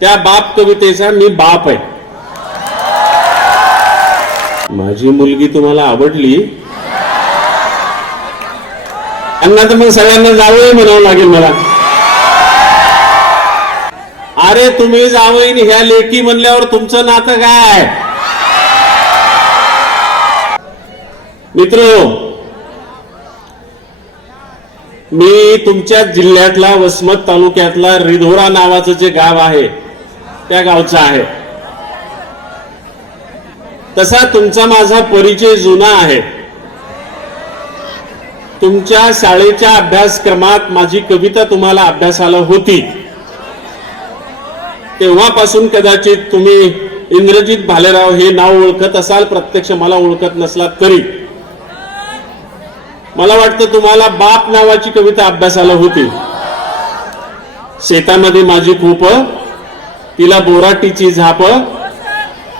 त्या बाप कवितेचा मी बाप आहे. माझी मुलगी तुम्हाला आवडली? त्यांना तर मग सगळ्यांना जावं म्हणावं लागेल मला. अरे तुम्ही जावईन ह्या लेकी म्हणल्यावर तुमचं नातं काय मित्र मी तुमच्या जिल्ह्यातला वसमत तालुक्यातला रिधोरा नावाचं जे गाव आहे त्या गावचा आहे. तसा तुमचा माझा परिचय जुना आहे. तुमच्या शाळेच्या अभ्यासक्रमात माझी कविता तुम्हाला अभ्यासाला होती. तेव्हापासून कदाचित तुम्ही इंद्रजित भालेराव हे नाव ओळखत असाल प्रत्यक्ष मला ओळखत नसलात तरी. मला वाटतं तुम्हाला बाप नावाची कविता अभ्यासाला होती. शेतामध्ये माझी खूप तिला बोराटीची झाप.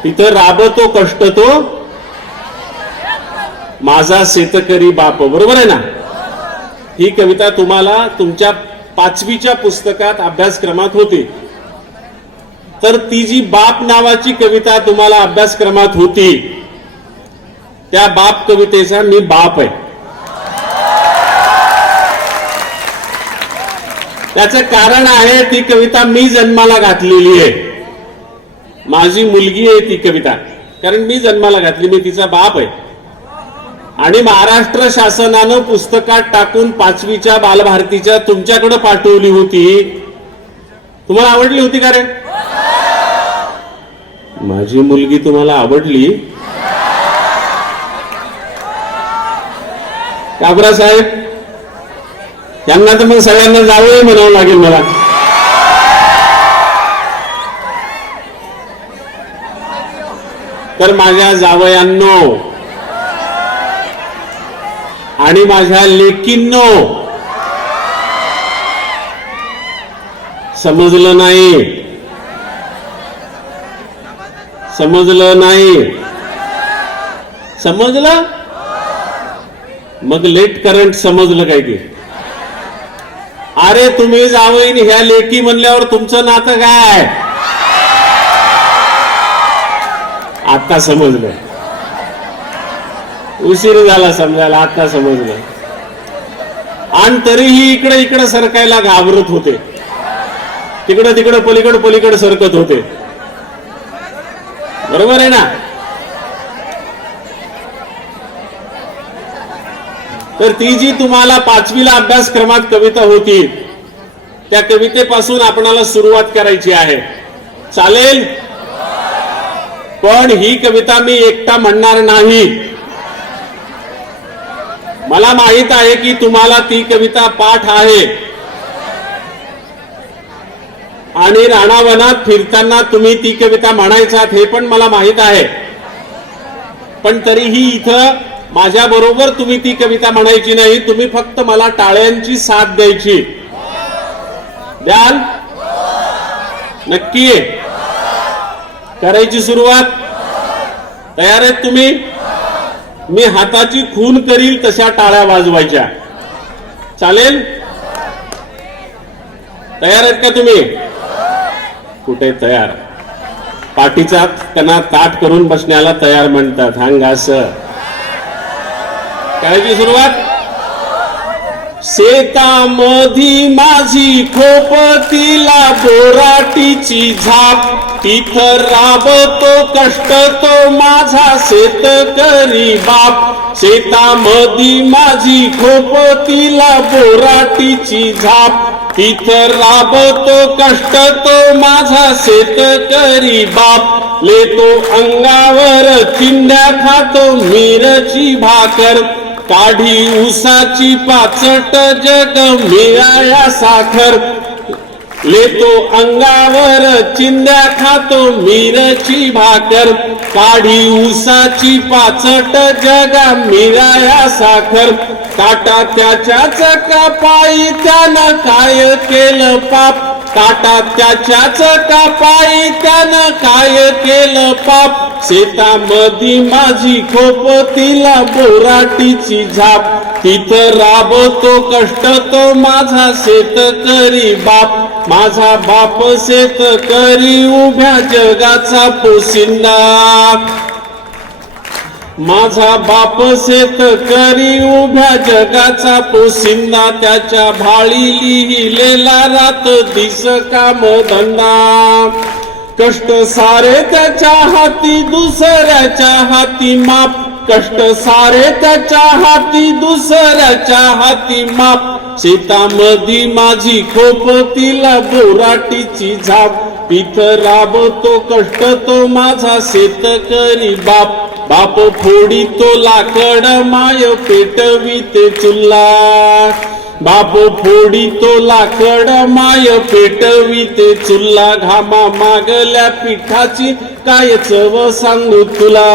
तिथं राबतो कष्ट तो. माझा शेतकरी बाप बरोबर आहे ना? ही कविता तुम्हाला तुमच्या पाचवीच्या पुस्तकात अभ्यासक्रमात होती. तर ती जी बाप नावाची कविता तुम्हाला अभ्यासक्रमात होती त्या बाप कवितेचा मी बाप आहे. त्याचं कारण आहे ती कविता मी जन्माला घातलेली आहे. माझी मुलगी आहे ती कविता. कारण मी जन्माला घातली मी तिचा बाप आहे. आणि महाराष्ट्र शासनानं पुस्तकात टाकून पाचवीच्या बालभारतीच्या तुमच्याकडे पाठवली होती. तुम्हाला आवडली होती का रे? माझी मुलगी तुम्हाला आवडली? काबरा साहेब त्यांना तर मग सगळ्यांना जावंही म्हणावं लागेल मला. तर माझ्या जावयांनो आणि माझ्या लेकींनो समजलं नाही. समजलं नाही. समजलं? मग लेट करंट समजलं काय की? अरे तुम्ही जावईन ह्या लेकी म्हणल्यावर तुमचं नातं काय? आता समजलं. उशीर झाला समजायला आता समजलं. आणि तरीही इकडे इकडे सरकायला घाबरत होते. तिकडं तिकडं पलीकडं पलीकडं सरकत होते. बरोबर आहे ना? तर ती जी तुम्हाला पाचवीला अभ्यासक्रमात कविता होती त्या कवितेपासून आपणाला सुरुवात करायची आहे. चालेल? पण ही कविता मी एकटा म्हणणार नाही. मला माहीत आहे की तुम्हाला ती कविता पाठ आहे. आणि राणावनात फिरताना तुम्ही ती कविता म्हणायचात हे पण मला माहीत आहे. पण तरीही इथं माझ्या बरोबर तुम्ही ती कविता म्हणायची नाही तुम्ही फक्त मला टाळ्यांची साथ द्यायची. द्याल? नक्की करायची सुरुवात? तयार आहेत तुम्ही? मी हाताची खून करील तशा टाळ्या वाजवायच्या. चालेल? तयार आहेत का तुम्ही? कुठे तयार? पाठीचा कणा ताट करून बसण्याला तयार म्हणतात. हंगास करायची सुरुवात. शेतामधी माझी खोपतीला बोराटीची झाप. तिथं राबतो कष्ट तो माझा शेतकरी बाप. शेतामधी माझी खोपतीला बोराटीची झाप. इथं राबतो कष्ट तो माझा शेतकरी बाप. लेतो अंगावर चिंड्या खातो मिरची भाकर. काढी उसाची पाचट जग मिळाया साखर. लेतो अंगावर चिंध्या खातो मिरची भाकर. काढी उसाची पाचट जगा मिळाया साखर. काटा त्याच्याच कापाई त्यानं काय केलं पाप? काटा त्याच्याच कापाई त्यानं काय केलं पाप? शेतामधी माझी खोप तिला बोराटीची झाप. तिथं राबतो कष्ट तो माझा शेतकरी बाप. माझा बाप शेतकरी उभ्या जगाचा पोसिंदा माझा बाप शेतकरी उभ्या जगाचा पोसिंदा त्याच्या भाळी लिहिलेला रात दिस काम धंदा कष्ट सारे त्याच्या हाती दुसऱ्याच्या हाती माप. कष्ट सारे त्याच्या हाती दुसऱ्याच्या हाती माप. शेतामधी माझी खोप तिला बोराटीची झाप. इथं राबतो कष्ट तो माझा शेतकरी बाप. बाप फोडी तो लाकड माय पेटवी ते चुल्ला. बाप फोडी तो लाकड माय पेटवी ते चुल्ला. घामा मागल्या पिठाची काय चव सांगू तुला?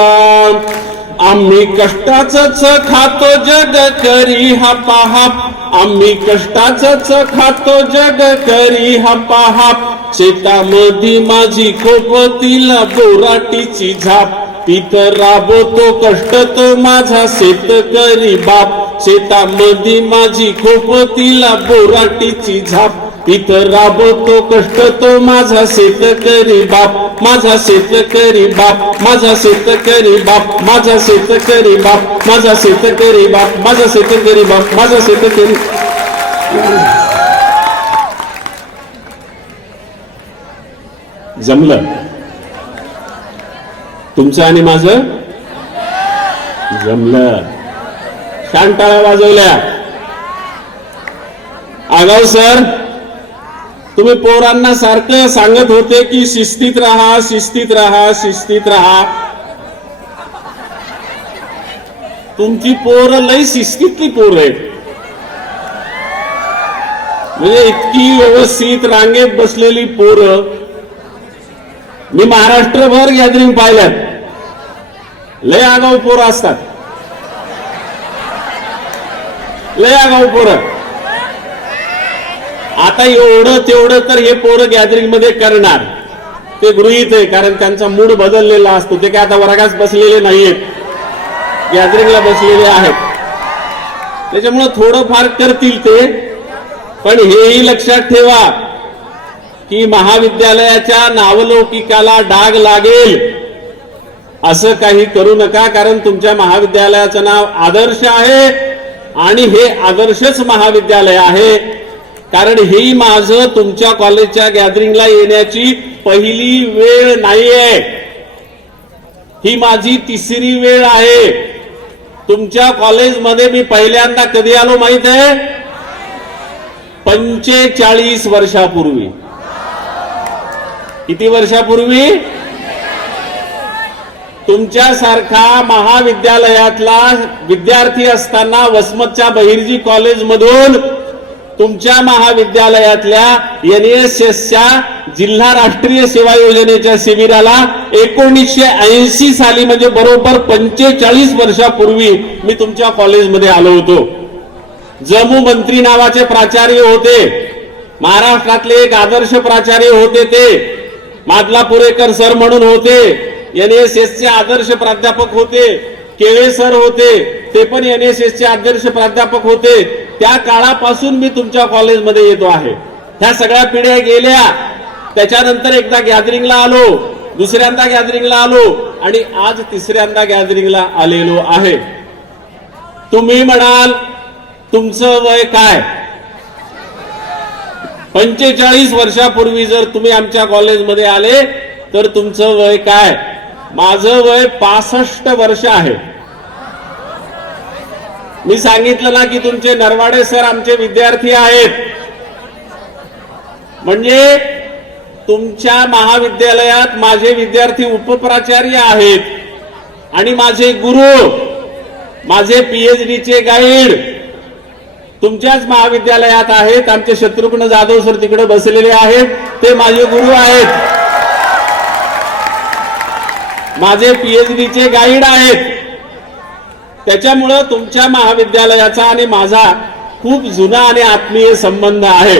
आम्ही कष्टाच खातो जग करी हा पाहाप आम्ही कष्टाच खातो जग करी हा पाहाप शेतामध्ये माझी खोप बोराटीची झाप. पितर राबतो कष्ट तो माझा शेतकरी बाप शेतामध्ये माझी खोप तिला बोराटीची झाप. पित राबवतो कष्ट तो माझा शेतकरी बाप माझा शेतकरी बाप माझा शेतकरी बाप माझा शेतकरी बाप माझा शेतकरी बाप माझा शेतकरी बाप माझा शेतकरी जमलं? तुमचं आणि माझं? जमलं. छान टाळ्या वाजवल्या. आगाव सर. तुम्ही पोरांना सारखं सांगत होते की शिस्तीत राहा शिस्तीत राहा शिस्तीत राहा. तुमची पोरं लई शिस्तीतली पोर आहेत. म्हणजे इतकी व्यवस्थित रांगेत बसलेली पोरं मी महाराष्ट्रभर गॅदरिंग पाहिल्यात. लय आगाऊ पोरं असतात. लय आगाऊ पोरं. आता एवढं तेवढं तर हे पोरं गॅदरिंगमध्ये करणार. ते गृहीत आहे कारण त्यांचा मूड बदललेला असतो. ते काय आता वर्गास बसलेले नाहीयेत. गॅदरिंगला बसलेले आहेत. त्याच्यामुळं थोडंफार करतील ते पण हेही लक्षात ठेवा. की महाविद्यालयाच्या नावलौकिकाला डाग लागेल. असं काही करू नका कारण तुमच्या महाविद्यालयाचं नाव आदर्श आहे आणि हे आदर्शच महाविद्यालय आहे. कारण ही माझं तुमच्या कॉलेजच्या गॅदरिंगला येण्याची पहिली वेळ नाहीये. ही माझी तिसरी वेळ आहे. तुमच्या कॉलेजमध्ये मी पहिल्यांदा कधी आलो माहीत आहे? पंचेचाळीस वर्षापूर्वी. किती वर्षापूर्वी? तुमच्यासारखा महाविद्यालयातला विद्यार्थी असताना वसमतच्या बहिर्जी कॉलेज मधून तुमच्या महाविद्यालयातल्या एन एस एसच्या जिल्हा राष्ट्रीय सेवा योजनेच्या शिबिराला एकोणीसशे ऐंशी साली म्हणजे बरोबर पंचेचाळीस वर्षापूर्वी मी तुमच्या कॉलेजमध्ये आलो होतो. जमू मंत्री नावाचे प्राचार्य होते. महाराष्ट्रातले एक आदर्श प्राचार्य होते ते. मादलापुरेकर सर म्हणून होते. एन एस एस चे आदर्श प्राध्यापक होते. केळे सर होते. ते पण एन एस एस चे आदर्श प्राध्यापक होते. त्या काळापासून मी तुमच्या कॉलेजमध्ये येतो आहे. ह्या सगळ्या पिढ्या गेल्या. त्याच्यानंतर एकदा गॅदरिंगला आलो. दुसऱ्यांदा गॅदरिंगला आलो. आणि आज तिसऱ्यांदा गॅदरिंगला आलेलो आहे. तुम्ही म्हणाल तुमचं वय काय? पंचेचाळीस वर्षापूर्वी जर तुम्ही आमच्या कॉलेजमध्ये आले तर तुमचं वय काय? माझं वय पासष्ट वर्ष आहे. मी सांगितलं ना की तुमचे नरवाडे सर आमचे विद्यार्थी आहेत. म्हणजे तुमच्या महाविद्यालयात माझे विद्यार्थी उपप्राचार्य आहेत. आणि माझे गुरु माझे पीएचडीचे गाईड तुमच्याच महाविद्यालयात आहेत आमचे शत्रुघ्न जाधव सर तिकडे बसलेले आहेत ते माझे गुरु आहेत. माझे पीएचडीचे गाईड आहेत. त्याच्यामुळं तुमच्या महाविद्यालयाचा आणि माझा खूप जुना आणि आत्मीय संबंध आहे.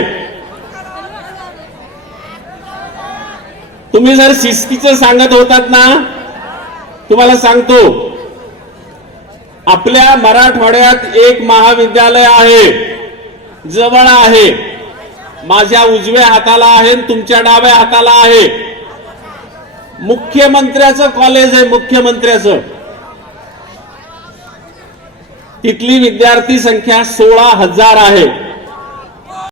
तुम्ही जर शिस्तीचं सांगत होतात ना तुम्हाला सांगतो आपल्या मराठवाड्यात एक महाविद्यालय आहे. जवळ आहे. माझ्या उजव्या हाताला आहे तुमच्या डाव्या हाताला आहे. मुख्यमंत्र्याचं कॉलेज आहे मुख्यमंत्र्याचं. तिथली विद्यार्थी संख्या सोळा हजार आहे.